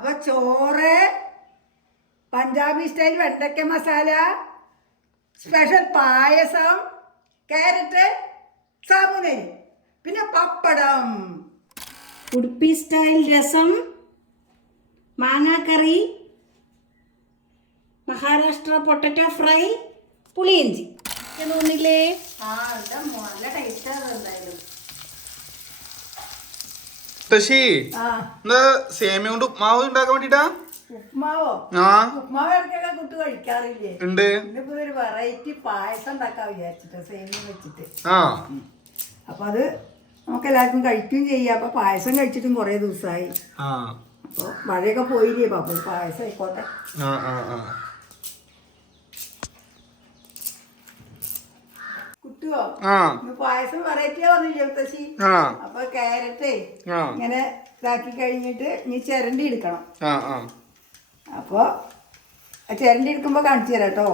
അപ്പൊ ചോറ് പഞ്ചാബി സ്റ്റൈൽ വെണ്ടയ്ക്ക മസാല സ്പെഷ്യൽ പായസം കാരറ്റ് സാമുനരി പിന്നെ പപ്പടം. ഉടുപ്പി സ്റ്റൈൽ രസം മാങ്ങാക്കറി മഹാരാഷ്ട്ര പൊട്ടറ്റോ ഫ്രൈ പുളിയിഞ്ചി. തോന്നില്ലേ ആ നല്ല ടേസ്റ്റ് ആണ് എന്തായാലും? ശശി എന്താ സേമിയ കൊണ്ട് ഉപ്മാവ് ഉണ്ടാക്കാൻ വേണ്ടിട്ടാ? ഉപ്മാവോ? ആ. ഉപ്മാവ് ഇടയ്ക്കൊക്കെ കുട്ടി കഴിക്കാറില്ലേ? ഉണ്ട്. ഇന്നിപ്പോ ഒരു വെറൈറ്റി പായസം ഉണ്ടാക്കാൻ വിചാരിച്ചിട്ട് സേമിയ വെച്ചിട്ട്. ആ. അപ്പൊ അത് നമുക്ക് എല്ലാവർക്കും കഴിക്കുകയും ചെയ്യാം. അപ്പൊ പായസം കഴിച്ചിട്ടും കൊറേ ദിവസമായി. അപ്പൊ മഴയൊക്കെ പോയില്ലേ? ഒരു പായസം ആയിക്കോട്ടെ. ആ ആ ആ. ഇന്ന് പായസം വെറൈറ്റിയാ മുത്തശ്ശി? ആ. അപ്പൊ ക്യാരറ്റേ ഇങ്ങനെ ഇതാക്കി കഴിഞ്ഞിട്ട് ഇനി ചിരണ്ടി എടുക്കണം. അപ്പോൾ ചിരണ്ടി എടുക്കുമ്പോ കാണിച്ചു തരാം കേട്ടോ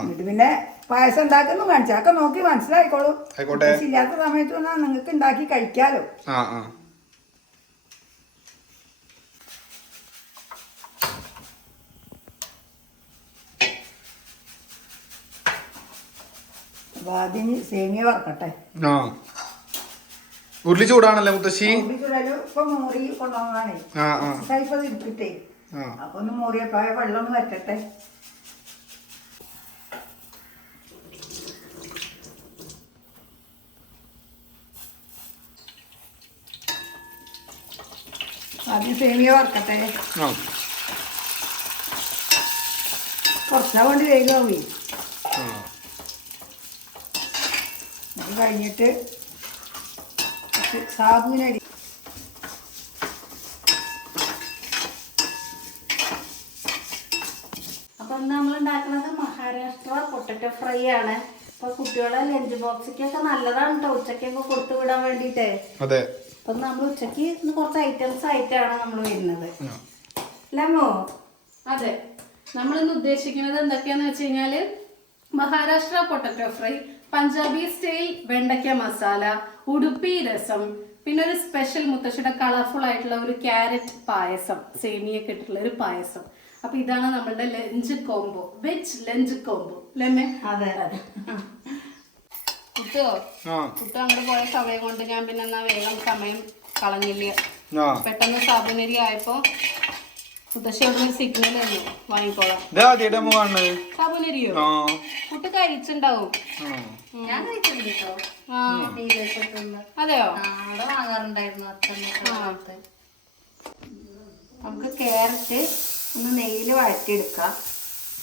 എന്നിട്ട് പിന്നെ പായസം ഉണ്ടാക്കുന്നു കാണിച്ചു അതൊക്കെ നോക്കി മനസ്സിലായിക്കോളൂ ഇല്ലാത്ത സമയത്ത് വന്നാൽ നിങ്ങൾക്ക് ഉണ്ടാക്കി കഴിക്കാലോ. ആദ്യം സേമിയ വറക്കട്ടെ. ആ. ഉരുളി ചൂടാണല്ലേ മുത്തശ്ശി? ഇപ്പൊ മോറി ആ ആ. ടൈപ്പ് അത് ആ. അപ്പൊ ഒന്ന് മോറിയപ്പോ വെള്ളം ഒന്ന് വറ്റട്ടെ. ആദ്യം സേമിയ വറക്കട്ടെ. കുറച്ചാ കൊണ്ട് വേഗമാവേ ആ അത് കഴിഞ്ഞിട്ട് കുറച്ച് സാബുനരി അപ്പൊ ഇന്ന് നമ്മൾ ഉണ്ടാക്കുന്നത് മഹാരാഷ്ട്ര പൊട്ടറ്റോ ഫ്രൈ ആണ്. അപ്പൊ കുട്ടികളെ ലഞ്ച് ബോക്സിക്കൊക്കെ നല്ലതാണ് കേട്ടോ ഉച്ചക്കൊക്കെ കൊടുത്തു വിടാൻ വേണ്ടിട്ടേ അതെ. അപ്പൊ നമ്മൾ ഉച്ചയ്ക്ക് ഇന്ന് കുറച്ച് ഐറ്റംസ് ആയിട്ടാണ് നമ്മൾ വരുന്നത്. ലമോ അതെ. നമ്മൾ ഇന്ന് ഉദ്ദേശിക്കുന്നത് എന്തൊക്കെയാന്ന് വെച്ച് കഴിഞ്ഞാൽ Maharashtra potato fry. Punjabi style വെണ്ടയ്ക്ക മസാല ഉടുപ്പി രസം പിന്നെ ഒരു സ്പെഷ്യൽ മുത്തശ്ശിയുടെ കളർഫുൾ ആയിട്ടുള്ള ഒരു ക്യാരറ്റ് പായസം സേമിയൊക്കെ ഇട്ടിട്ടുള്ള ഒരു പായസം. അപ്പൊ ഇതാണ് നമ്മളുടെ lunch combo veg lunch combo അല്ലേ അതെ അതെ. കുട്ടോ അങ്ങോട്ട് പോയ സമയം കൊണ്ട് ഞാൻ പിന്നെ എന്നാ വേഗം സമയം കളഞ്ഞില്ല? പെട്ടെന്ന് സാബുനരി ആയപ്പോ മുത്തശ്ശി അവിടെ സിഗ്നൽ തന്നു. വാങ്ങിക്കോളാം. ഇത് ആദ്യമായിട്ട് നമ്മ കാണുന്നത് സാബുനരിയോ ആ. കുട്ടി കഴിച്ചിണ്ടാവും ആ. ഞാൻ കഴിച്ചിട്ടുണ്ട് കേട്ടോ. ആ. വിദേശത്തുനിന്ന് അതെയോ? ആ, അവിടെ വാങ്ങാറുണ്ടായിരുന്നു അച്ഛനൊക്കെ ആ. കാലത്ത്. നമുക്ക് ക്യാരറ്റ് ഒന്ന് നെയ്യിൽ വഴറ്റിയെടുക്കാം.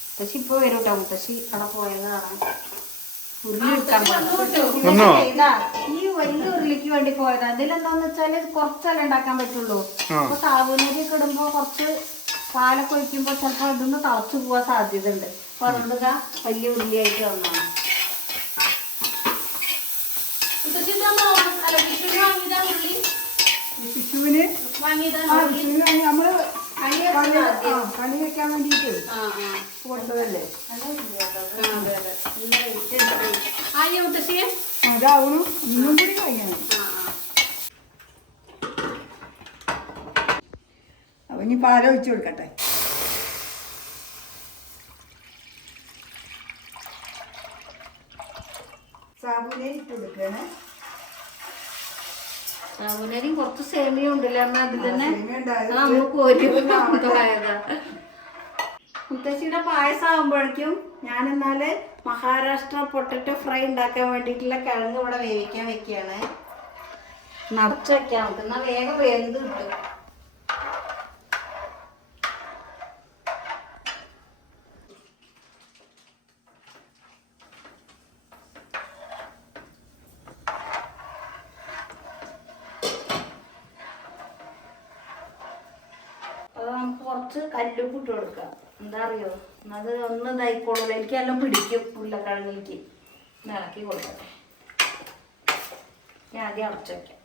മുത്തശ്ശി ഇപ്പൊ വരും കേട്ടോ. മുത്തശ്ശി അവിടെ പോയതാണ്. ഈ വലിയ ഉരുളിക്ക് വേണ്ടി പോയതാ. അതിലെന്താന്ന് വെച്ചാൽ കൊറച്ചല്ലേ ഉണ്ടാക്കാൻ പറ്റുള്ളൂ. അപ്പൊ സാബുനരി ഒക്കെ ഇടുമ്പോ കുറച്ച് പാലൊക്കെ ഒഴിക്കുമ്പോൾ ചിലപ്പോൾ ഇതൊന്ന് തിളച്ചു പോവാൻ സാധ്യതയുണ്ട്. അപ്പൊ അതുകൊണ്ട് വലിയ ഉള്ളിയായിട്ട് വന്നാണ് വിഷുവിന് വാങ്ങിയതാ ഉള്ളി? ഈ ശിശുവിന് വാങ്ങിയതാ ആ ഇന്നും കൂടി വാങ്ങി നമ്മൾ കണി കണി വെക്കണം ആ, ആദ്യം. കണി വെക്കാൻ വേണ്ടിട്ട് ആ, ആ. കൊടുത്തതല്ലേ നല്ല ഉരുളി കേട്ടോ അത്. ആ, അതെ, അതെ. നല്ല weight ഉണ്ട്. ആയോ മുത്തശ്ശിയെ? അതാവണു ഒന്നും കൂടി കഴിയണം ഇനി പാലൊഴിച്ചു കൊടുക്കട്ടെ. സാബുനെ ഇട്ട് കൊടുക്കണേ. സാബുനരിയും കുറച്ച് സേമിയ ഉണ്ടല്ലേ അമ്മ? അതിൽ തന്നെ നമുക്ക് ഒരു മുത്തശ്ശിയുടെ പായസം ആകുമ്പോഴേക്കും ഞാൻ എന്നാൽ മഹാരാഷ്ട്ര പൊട്ടറ്റോ ഫ്രൈ ഉണ്ടാക്കാൻ വേണ്ടിയിട്ടുള്ള കിഴങ്ങ് ഇവിടെ വേവിക്കാൻ വെക്കുകയാണ്. നടച്ചു വെക്കാൻ നമുക്ക് എന്നാൽ വേഗം വേന്ത് കിട്ടും അത് നമുക്ക് കുറച്ച് കല്ലുപ്പ് ഇട്ട് കൊടുക്കാം എന്താ അറിയോ അത് ഒന്ന് ഇതായിക്കോളൂ എനിക്ക് എല്ലാം പിടിക്കും ഉരുളക്കിഴങ്ങിലേക്ക്. ഒന്ന് ഇളക്കി കൊടുക്കട്ടെ. ഞാൻ ആദ്യം അടച്ചു വയ്ക്കാം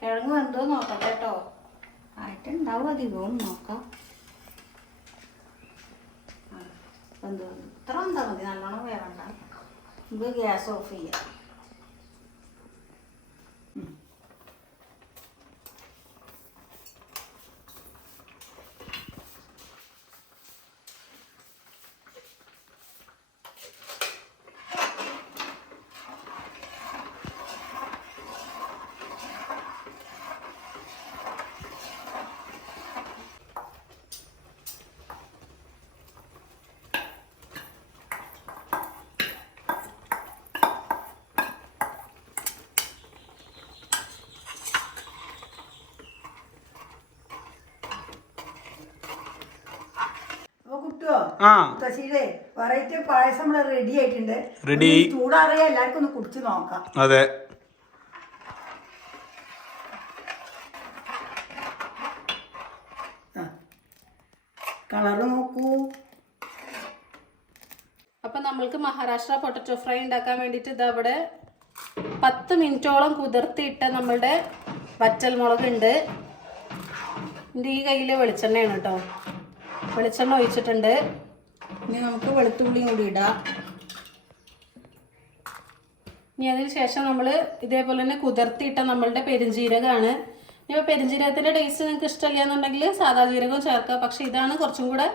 കിഴങ്ങ് വെന്തോ നോക്കട്ടെ കേട്ടോ അധികവും നോക്കാം. വന്നു ഇത്ര എന്താ മതി? നല്ലോണം വേറണ്ട നമുക്ക് ഗ്യാസ് ഓഫ് ചെയ്യാം അപ്പൊ കുട്ടുവോ ആ മുത്തശ്ശിയുടെ വെറൈറ്റി പായസം ഇവിടെ റെഡി ആയിട്ടുണ്ട്. റെഡി ചൂടാറിയ എല്ലാവർക്കും ഒന്ന് കുടിച്ചു നോക്കാം. അതെ. കളറ് നോക്കൂ. അപ്പൊ നമ്മൾക്ക് മഹാരാഷ്ട്ര പൊട്ടറ്റോ ഫ്രൈ ഉണ്ടാക്കാൻ വേണ്ടിയിട്ട് ഇത് അവിടെ പത്ത് മിനിറ്റോളം കുതിർത്തിയിട്ട നമ്മളുടെ വറ്റൽ മുളക് ഉണ്ട് എന്റെ ഈ കയ്യിൽ വെളിച്ചെണ്ണയാണ് കേട്ടോ. വെളിച്ചെണ്ണ ഒഴിച്ചിട്ടുണ്ട്. ഇനി നമുക്ക് വെളുത്തുള്ളിയും കൂടി ഇടാം. ഇനി അതിന് ശേഷം നമ്മൾ ഇതേപോലെ തന്നെ കുതിർത്തിയിട്ട നമ്മളുടെ പെരുംജീരകമാണ് ഇനിയിപ്പോൾ പെരുംജീരകത്തിന്റെ ടേസ്റ്റ് നിങ്ങൾക്ക് ഇഷ്ടമില്ല എന്നുണ്ടെങ്കിൽ സാധാ ജീരകവും ചേർക്കുക പക്ഷെ ഇതാണ് കുറച്ചും കൂടെ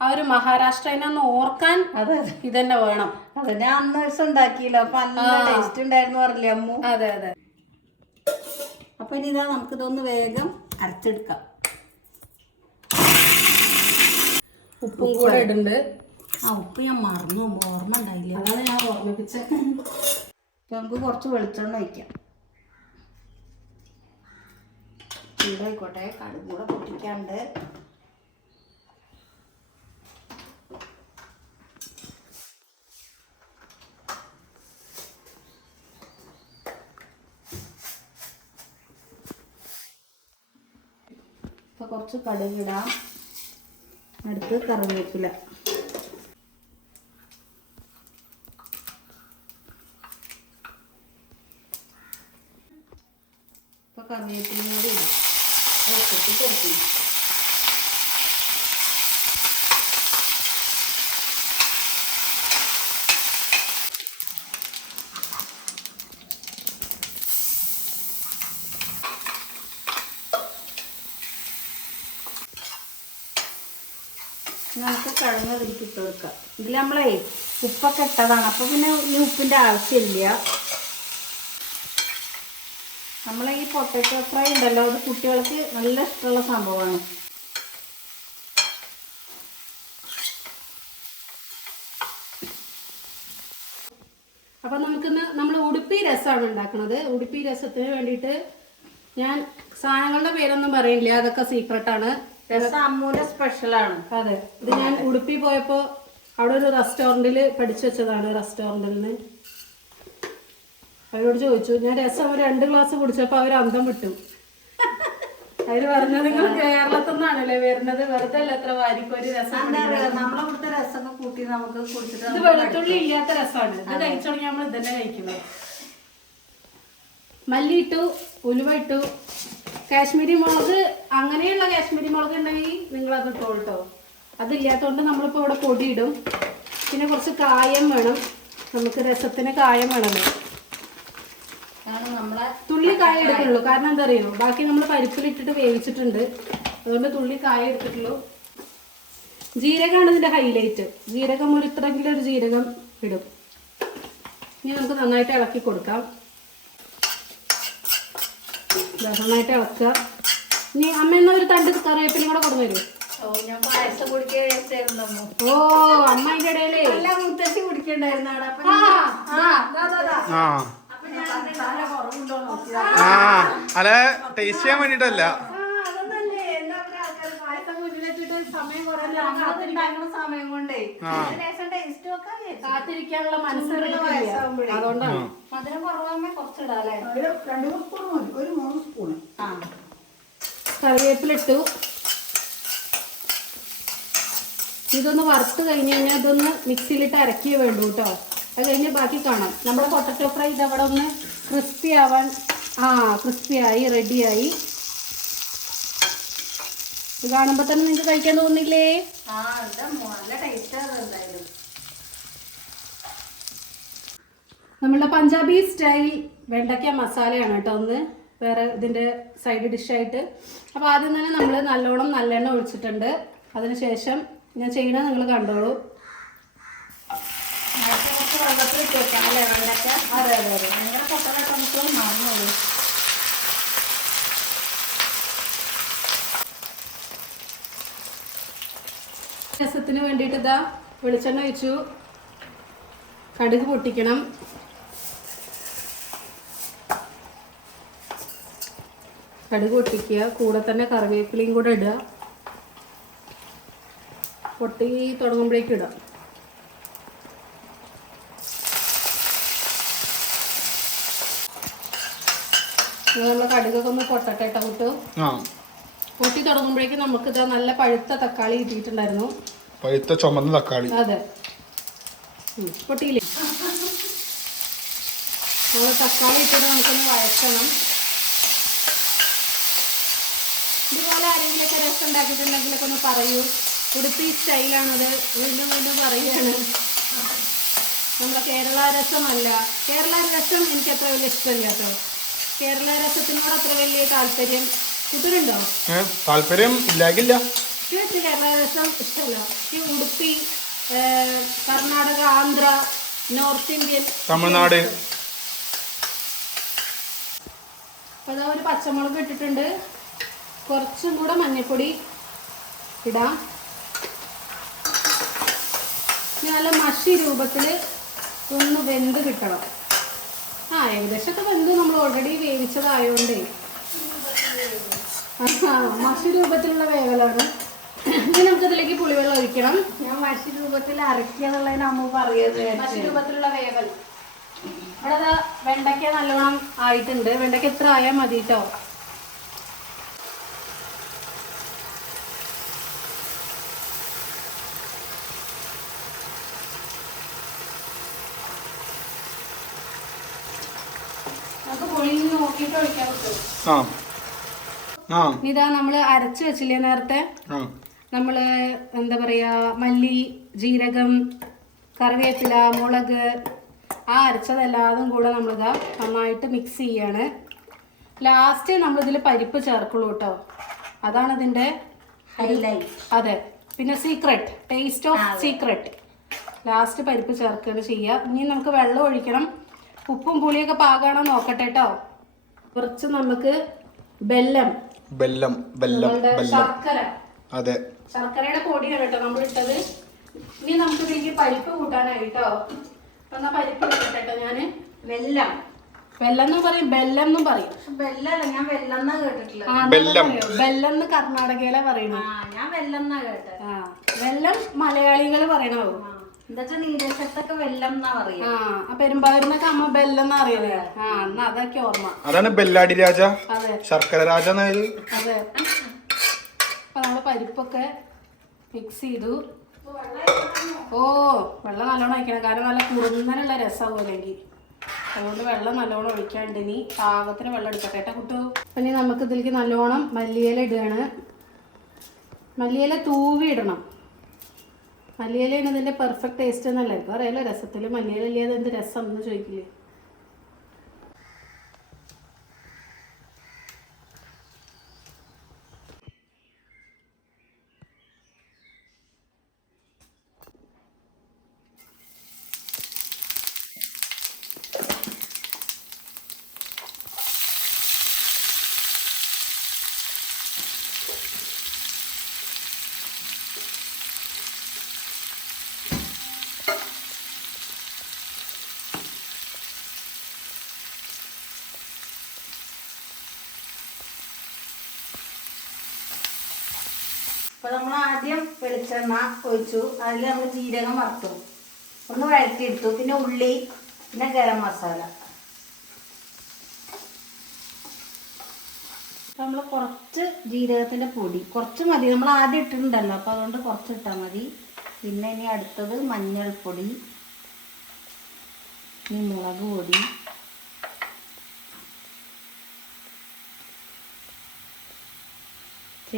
ആ ഒരു മഹാരാഷ്ട്രനെ ഒന്ന് ഓർക്കാൻ അതെ ഇതന്നെ വേണം. അതെ ഞാൻ അന്ന് ദിവസം ഉണ്ടാക്കിയല്ലോ. അപ്പൊ അന്ന് ടേസ്റ്റ് ഉണ്ടായിരുന്നു പറഞ്ഞില്ലേ അമ്മു? അതെ അതെ. അപ്പൊ ഇനി ഇതാ നമുക്കിതൊന്ന് വേഗം അരച്ചെടുക്കാം. ഉപ്പും കൂടെ ഇടുന്നുണ്ട് ആ ഉപ്പ് ഞാൻ മറന്നു. ഓർമ്മ ഉണ്ടായില്ല. അതാണ് ഞാൻ ഓർമ്മിപ്പിച്ചത് നമുക്ക് കുറച്ച് വെളിച്ചെണ്ണ ഒഴിക്കാം. ചൂടായിക്കോട്ടെ. കടും കൂടെ പൊട്ടിക്കാണ്ട്. ഇപ്പൊ കുറച്ച് കടുകിടാം അടുത്ത് കറിവേപ്പില ഇപ്പൊ കറിവേപ്പിലയും കൂടി ഇടാം. വെച്ചിട്ട് കൊടുക്കും. കിഴങ്ങ് ഇട്ട് കൊടുക്കുക ഇതിൽ നമ്മളേ ഉപ്പൊക്കെ ഇട്ടതാണ്. അപ്പോൾ പിന്നെ ഇനി ഉപ്പിന്റെ ആവശ്യമില്ല. നമ്മളെ ഈ പൊട്ടറ്റോ ഫ്രൈ ഉണ്ടല്ലോ അത് കുട്ടികൾക്ക് നല്ല ഇഷ്ടമുള്ള സംഭവമാണ്. അപ്പൊ നമുക്കിന്ന് നമ്മൾ ഉടുപ്പി രസമാണ് ഉണ്ടാക്കുന്നത്. ഉടുപ്പി രസത്തിന് വേണ്ടിയിട്ട് ഞാൻ സാധനങ്ങളുടെ പേരൊന്നും പറയില്ല. അതൊക്കെ സീക്രട്ടാണ് അമ്മൂന്റെ സ്പെഷ്യലാണ് അതെ. ഇത് ഞാൻ ഉടുപ്പി പോയപ്പോ അവിടെ ഒരു റെസ്റ്റോറന്റിൽ പഠിച്ചു വെച്ചതാണ് റെസ്റ്റോറന്റിൽ നിന്ന് അവരോട് ചോദിച്ചു ഞാൻ രസം ഒരു രണ്ട് ഗ്ലാസ് കുടിച്ചപ്പോൾ അവർ അന്തം വിട്ടു. അവർ പറഞ്ഞത് നിങ്ങൾ കേരളത്തിൽ നിന്നാണല്ലേ വരുന്നത്. വെറുതെ അല്ല എത്ര വാരിക്കൊരു രസം നമ്മളെ ഇവിടുത്തെ രസം കൂട്ടി നമുക്ക് കുടിച്ചിട്ട് ഇത് വെളുത്തുള്ളി ഇല്ലാത്ത രസമാണ്. ഇത് കഴിച്ചു തുടങ്ങി നമ്മൾ ഇതന്നെ കഴിക്കുന്നത് മല്ലി ഇട്ടു ഉലുവ ഇട്ടു കാശ്മീരി മുളക് അങ്ങനെയുള്ള കാശ്മീരി മുളക് ഉണ്ടെങ്കിൽ നിങ്ങൾ അത് ഇട്ടോ കേട്ടോ അതില്ലാത്തതുകൊണ്ട് നമ്മളിപ്പോൾ ഇവിടെ പൊടിയിടും. ഇടും പിന്നെ കുറച്ച് കായം വേണം. നമുക്ക് രസത്തിന് കായം വേണമല്ലോ തുള്ളി കായ എടുക്കുള്ളൂ കാരണം എന്താ അറിയോ ബാക്കി നമ്മൾ പരിപ്പിലിട്ടിട്ട് വേവിച്ചിട്ടുണ്ട്. അതുകൊണ്ട് തുള്ളി കായ എടുത്തിട്ടുള്ളൂ. ജീരകമാണ് ഇതിന്റെ ഹൈലൈറ്റ് ജീരകം ഒരു ഇത്രയെങ്കിലും ഒരു ജീരകം ഇടും. ഇനി നമുക്ക് നന്നായിട്ട് ഇളക്കി കൊടുക്കാം. നന്നായിട്ട് ഇളക്കുക. ഇനി അമ്മ എന്നാ ഒരു തണ്ട് കറിവേപ്പിലും കൂടെ കൊടുന്നു വരും ഓ ഞാൻ പായസം ഓ അമ്മ അതിന്റെ ഇടയിലേ. അല്ല മുത്തശ്ശി കുടിക്കണ്ടായിരുന്നു ആ, ആ, ദാ, ദാ, ദാ. ആ. അപ്പൊ ഞാൻ പഞ്ചസാര കുറവുണ്ടോ നോക്കിയതാ. ആ അല്ല ടേസ്റ്റ് ചെയ്യാൻ വേണ്ടിട്ടല്ല സമയം കൊണ്ടേ. കാത്തിരിക്കാനുള്ള അതുകൊണ്ടാണ്. മധുരം കുറവാകുമ്പോ കുറച്ചിടാല്ലേ രണ്ടു മൂന്ന് മതി ഒരു മൂന്ന് സ്പൂൺ ആ കറിവേപ്പിലിട്ടു. ഇതൊന്ന് വറുത്ത് കഴിഞ്ഞ് കഴിഞ്ഞാൽ ഇതൊന്ന് മിക്സിയിലിട്ട് അരക്കിയേ വേണ്ടൂ കേട്ടോ അത് കഴിഞ്ഞ് ബാക്കി കാണാം. നമ്മുടെ പൊട്ടറ്റോ ഫ്രൈ ഇതവിടെ ഒന്ന് ക്രിസ്പി ആവാൻ ആ ക്രിസ്പിയായി റെഡിയായി. ഇത് കാണുമ്പോൾ തന്നെ നിങ്ങൾക്ക് കഴിക്കാൻ തോന്നില്ലേ നമ്മളുടെ പഞ്ചാബി സ്റ്റൈൽ വെണ്ടയ്ക്ക മസാലയാണ് കേട്ടോ ഒന്ന്. വേറെ ഇതിന്റെ സൈഡ് ഡിഷായിട്ട് അപ്പോൾ ആദ്യം തന്നെ നമ്മൾ നല്ലോണം നല്ലെണ്ണ ഒഴിച്ചിട്ടുണ്ട്. അതിനുശേഷം ഞാൻ ചെയ്യണത് നിങ്ങൾ കണ്ടോളൂ. അതെ അതെ അതെ. നമുക്ക് മറന്നോളൂ. രസത്തിന് വേണ്ടിയിട്ട് ഇതാ വെളിച്ചെണ്ണ ഒഴിച്ചു. കടുക് പൊട്ടിക്കണം. കടുക് പൊട്ടിക്കുക. കൂടെ തന്നെ കറിവേപ്പിലയും കൂടെ ഇടുക. പൊട്ടി തുടങ്ങുമ്പോഴേക്കും ഇടാം ഇതുള്ള കടുകൊക്കെ ഒന്ന് പൊട്ടട്ടെ കേട്ടോ പൊട്ടി. തുടങ്ങുമ്പോഴേക്കും നമുക്ക് ഇതാ നല്ല പഴുത്ത തക്കാളി കിട്ടിയിട്ടുണ്ടായിരുന്നു. പഴുത്ത ചുമന്ന തക്കാളി. അതെ. പൊട്ടിയില്ലേ? നമ്മൾ തക്കാളി ഇട്ടിട്ട് നമുക്കൊന്ന് വഴറ്റണം ഇതുപോലെ രസം ഉണ്ടാക്കിയിട്ടുണ്ടെങ്കിലൊക്കെ ഒന്ന് പറയൂ. ഉടുപ്പി സ്റ്റൈലാണത്. വീണ്ടും വീണ്ടും പറയുകയാണ്. നമ്മുടെ കേരള രസമല്ല. കേരള രസം എനിക്ക് അത്ര വലിയ ഇഷ്ടമില്ല കേട്ടോ. കേരള രസത്തിനോട് അത്ര വലിയ താല്പര്യം കുതിരുണ്ടോ? ഏ താല്പര്യം ഇല്ലാകില്ല. കേരള രസം ഇഷ്ടമല്ല. ഈ ഉടുപ്പി കർണാടക ആന്ധ്ര നോർത്ത് ഇന്ത്യൻ തമിഴ്നാട്. അപ്പൊ അതാ ഒരു പച്ചമുളക് ഇട്ടിട്ടുണ്ട്. കുറച്ചും കൂടെ മഞ്ഞൾപ്പൊടി ഇടാം. നല്ല മഷി രൂപത്തിൽ ഒന്ന് വെന്ത് കിട്ടണം. ആ ഏകദേശമൊക്കെ വെന്ത്. നമ്മൾ ഓൾറെഡി വേവിച്ചതായതുകൊണ്ടേ ആ മഷി രൂപത്തിലുള്ള വേവലാണ്. ഇനി നമുക്കതിലേക്ക് പുളിവെള്ളം ഒഴിക്കണം. ഞാൻ മഷി രൂപത്തിൽ അരക്കിയെന്നുള്ളതിന് അമ്മ പറയത് മഷി രൂപത്തിലുള്ള വേവൽ. ഇവിടെ വെണ്ടയ്ക്ക നല്ലോണം ആയിട്ടുണ്ട്. വെണ്ടയ്ക്ക എത്ര ആയാൽ മതി കേട്ടോ നമുക്ക് പുളിയിൽ നോക്കിയിട്ട് ഒഴിക്കാൻ പറ്റും ആ ആ ഇതാ നമ്മൾ അരച്ച് വെച്ചില്ലേ നേരത്തെ? നമ്മൾ നമ്മൾ എന്താ പറയാ മല്ലി ജീരകം കറിവേപ്പില മുളക് ആ അരച്ചതെല്ലാതും കൂടെ നമ്മളിതാ നന്നായിട്ട് മിക്സ് ചെയ്യാണ്. ലാസ്റ്റ് നമ്മളിതിൽ പരിപ്പ് ചേർക്കുള്ളൂ കേട്ടോ. അതാണ് ഇതിന്റെ ഹൈലൈറ്റ് അതെ. പിന്നെ secret taste of secret last പരിപ്പ് ചേർക്കുകയാണ് ചെയ്യുക ഇനി നമുക്ക് വെള്ളം ഒഴിക്കണം. ഉപ്പും പുളിയൊക്കെ പാകാണോ നോക്കട്ടെ കേട്ടോ കുറച്ച് നമുക്ക് ബെല്ലം. ബെല്ലം ബെല്ലം ശർക്കര. അതെ. ശർക്കരയുടെ പൊടിയാണ് കേട്ടോ നമ്മൾ ഇട്ടത്. ഇനി നമുക്ക് ഇതിലേക്ക് പരിപ്പ് കൂട്ടാനായിട്ടോ അപ്പൊ എന്നാ പരിപ്പ് കേട്ടോ ഞാൻ വെല്ലം. വെല്ലം എന്ന് പറയും ബെല്ലം എന്നും പറയും. ബെല്ലല്ല ഞാൻ വെല്ലം എന്നാ കേട്ടിട്ടുള്ളത്? ബെല്ലം. ബെല്ലം എന്ന് കർണാടകയിലെ പറയുന്നത് ഞാൻ വെല്ലം എന്നാ കേട്ടത്? ആ വെല്ലം മലയാളികൾ പറയണോ അതാണ് ബെല്ലാടി രാജ. ശർക്കര രാജ എന്നായത് അതെ. അപ്പൊ നമ്മൾ പരിപ്പൊക്കെ മിക്സ് ചെയ്തു. ഓ വെള്ളം നല്ലോണം ഒഴിക്കണം. കാരണം നല്ല കുറുന്നനുള്ള രസമാവും അല്ലെങ്കിൽ അതുകൊണ്ട് വെള്ളം നല്ലോണം ഒഴിക്കാണ്ട് ഇനി പാകത്തിന് വെള്ളം എടുക്കട്ടെ. കേട്ടോ കുട്ടു? അപ്പം ഇനി നമുക്ക് ഇതിലേക്ക് നല്ലോണം മല്ലിയില ഇടുകയാണ്. മല്ലിയില തൂവി ഇടണം മല്ലിയിലയാണ് ഇതിന്റെ പെർഫെക്റ്റ് ടേസ്റ്റ് എന്നല്ലേ? അറിയാലോ രസത്തിൽ മല്ലിയിലല്ലേ അത് എന്ത് രസം എന്ന് ചോദിക്കില്ലേ അപ്പൊ നമ്മൾ ആദ്യം വെളിച്ചെണ്ണ ഒഴിച്ചു. അതിൽ നമ്മൾ ജീരകം വറുത്തു. ഒന്ന് വഴറ്റിയെടുത്തു. പിന്നെ ഉള്ളി പിന്നെ ഗരം മസാല. നമ്മൾ കുറച്ച് ജീരകത്തിന്റെ പൊടി. കുറച്ച് മതി. നമ്മൾ ആദ്യം ഇട്ടിട്ടുണ്ടല്ലോ. അപ്പോൾ അതുകൊണ്ട് കുറച്ച് ഇട്ടാൽ മതി. പിന്നെ ഇനി അടുത്തത് മഞ്ഞൾപ്പൊടി ഇനി മുളക് പൊടി.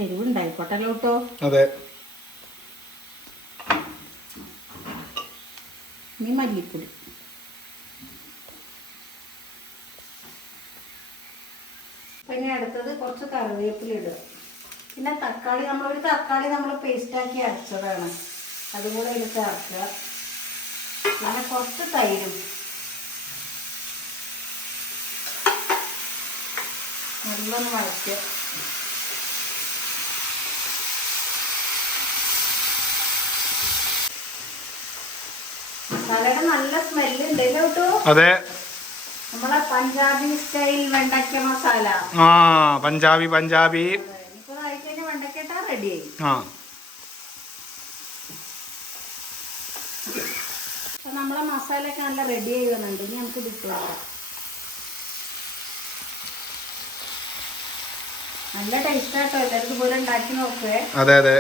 എരിവുണ്ടായിക്കോട്ടല്ലോ കേട്ടോ അതെ. ഇനി മല്ലിപ്പൊടി. പിന്നെ അടുത്തത് കുറച്ച് കറിവേപ്പില ഇടുക. പിന്നെ തക്കാളി നമ്മൾ ഒരു തക്കാളി നമ്മൾ പേസ്റ്റാക്കി അരച്ചതാണ്. അതുകൂടെ ഇതിൽ ചേർക്കുക പിന്നെ കുറച്ച് തൈരും. നല്ലൊന്ന് വഴറ്റുക. മസാലയുടെ നല്ല സ്മെല്ല് ഉണ്ട് കേട്ടോ അതെ. നമ്മളെ പഞ്ചാബി സ്റ്റൈൽ വെണ്ടയ്ക്ക മസാല. ആ പഞ്ചാബി പഞ്ചാബി. ഇനിയിപ്പോ ആയിക്കഴിഞ്ഞാൽ വെണ്ടയ്ക്കട്ടാ റെഡിയായി ആ. നമ്മളെ മസാല ഒക്കെ നല്ല റെഡി ആയി വന്നിട്ടുണ്ട്. ഇനി നമുക്ക് കൊടുക്കാം. നല്ല ടേസ്റ്റ് ആട്ടോ. എല്ലാവർക്കും പോലെ ഉണ്ടാക്കി നോക്കുവേ. അതെ അതെ.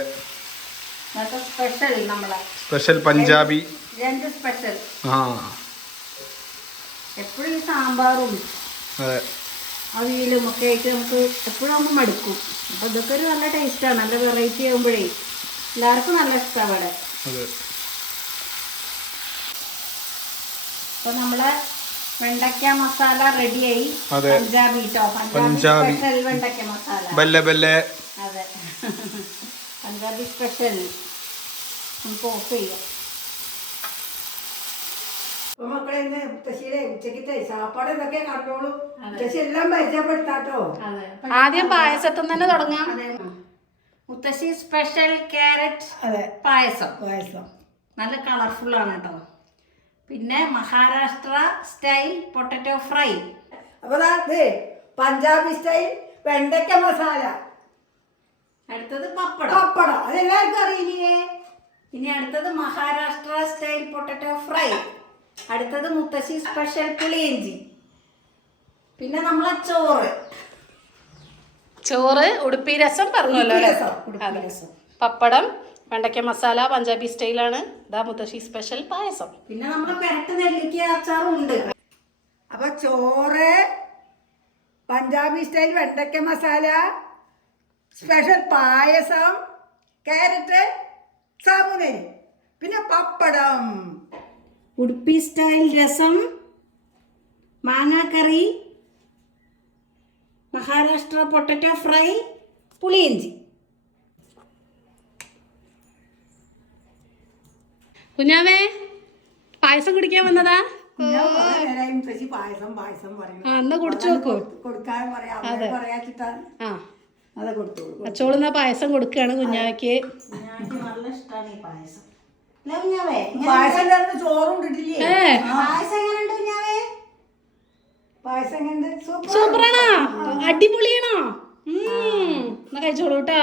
സ്പെഷ്യൽ നമ്മളെ സ്പെഷ്യൽ പഞ്ചാബി രണ്ട് സ്പെഷ്യൽ ആ. എപ്പോഴും ഈ സാമ്പാറും. അതെ. അവിയലും ഒക്കെ ആയിട്ട് നമുക്ക് എപ്പോഴും നമുക്ക് മടുക്കും. അപ്പോൾ ഇതൊക്കെ ഒരു നല്ല ടേസ്റ്റാണ് നല്ല വെറൈറ്റി ആകുമ്പോഴേ എല്ലാവർക്കും നല്ല ഇഷ്ടമാണ് അവിടെ. അപ്പോൾ നമ്മളെ വെണ്ടയ്ക്ക മസാല റെഡിയായി. പഞ്ചാബി കേട്ടോ പഞ്ചാബി പഞ്ചാബി. സ്പെഷ്യൽ വെണ്ടയ്ക്ക മസാല. ബല്ലെ ബല്ലെ. അതെ. പഞ്ചാബി സ്പെഷ്യൽ നമുക്ക് ഓഫ് ചെയ്യാം അപ്പൊ മക്കളെ ഇന്ന് മുത്തശ്ശിയുടെ ഉച്ചക്കത്തെ സാപ്പാട് ഇതൊക്കെ കണ്ടോളൂ. മുത്തശ്ശി എല്ലാം പരിചയപ്പെടുത്താട്ടോ. ആദ്യം പായസത്തിൽ തന്നെ തുടങ്ങാം. മുത്തശ്ശി സ്പെഷ്യൽ ക്യാരറ്റ് അതെ. പായസം. പായസം. നല്ല കളർഫുൾ ആണ് കേട്ടോ പിന്നെ മഹാരാഷ്ട്ര സ്റ്റൈൽ പൊട്ടറ്റോ ഫ്രൈ അപ്പൊ ദാ പഞ്ചാബി സ്റ്റൈൽ വെണ്ടയ്ക്ക മസാല. അടുത്തത് പപ്പടം. പപ്പടം. അതെല്ലാവർക്കും അറിയില്ലേ? ഇനി അടുത്തത് മഹാരാഷ്ട്ര സ്റ്റൈൽ പൊട്ടറ്റോ ഫ്രൈ അടുത്തത് മുത്തശ്ശി സ്പെഷ്യൽ പുളിയിഞ്ചി പിന്നെ നമ്മളെ ചോറ്. ചോറ് ഉടുപ്പി രസം പറഞ്ഞല്ലോ അല്ലേ? ഉടുപ്പി രസം. പപ്പടം വെണ്ടയ്ക്ക മസാല പഞ്ചാബി സ്റ്റൈലാണ് ഇതാ മുത്തശ്ശി സ്പെഷ്യൽ പായസം. പിന്നെ നമ്മുടെ പെരട്ട് നെല്ലിക്ക അച്ചാറും ഉണ്ട് അപ്പൊ ചോറ് പഞ്ചാബി സ്റ്റൈൽ വെണ്ടയ്ക്ക മസാല സ്പെഷ്യൽ പായസം ക്യാരറ്റ് സാമുനരി പിന്നെ പപ്പടം. ഉടുപ്പി സ്റ്റൈൽ രസം മാങ്ങാക്കറി മഹാരാഷ്ട്ര പൊട്ടറ്റോ ഫ്രൈ പുളിയിഞ്ചി. കുഞ്ഞാമേ പായസം കുടിക്കാൻ വന്നതാ? പായസം പായസം പറയും എന്നാ കുടിച്ചു നോക്കൂ. കൊടുക്കാൻ പറയാ പറയാ അത് അച്ചോളുന്ന പായസം കൊടുക്കുകയാണ് കുഞ്ഞാവയ്ക്ക് കുഞ്ഞാവയ്ക്ക് നല്ല ഇഷ്ടമാണ് ഈ പായസം. പായസം ചോറും പായസം എങ്ങനെയുണ്ട് കുഞ്ഞാവേ? പായസം എങ്ങനെയുണ്ട്? സൂപ്പറാണോ. അടിപൊളിയാണോ? ഉം, എന്നാ കഴിച്ചോളൂ കേട്ടോ.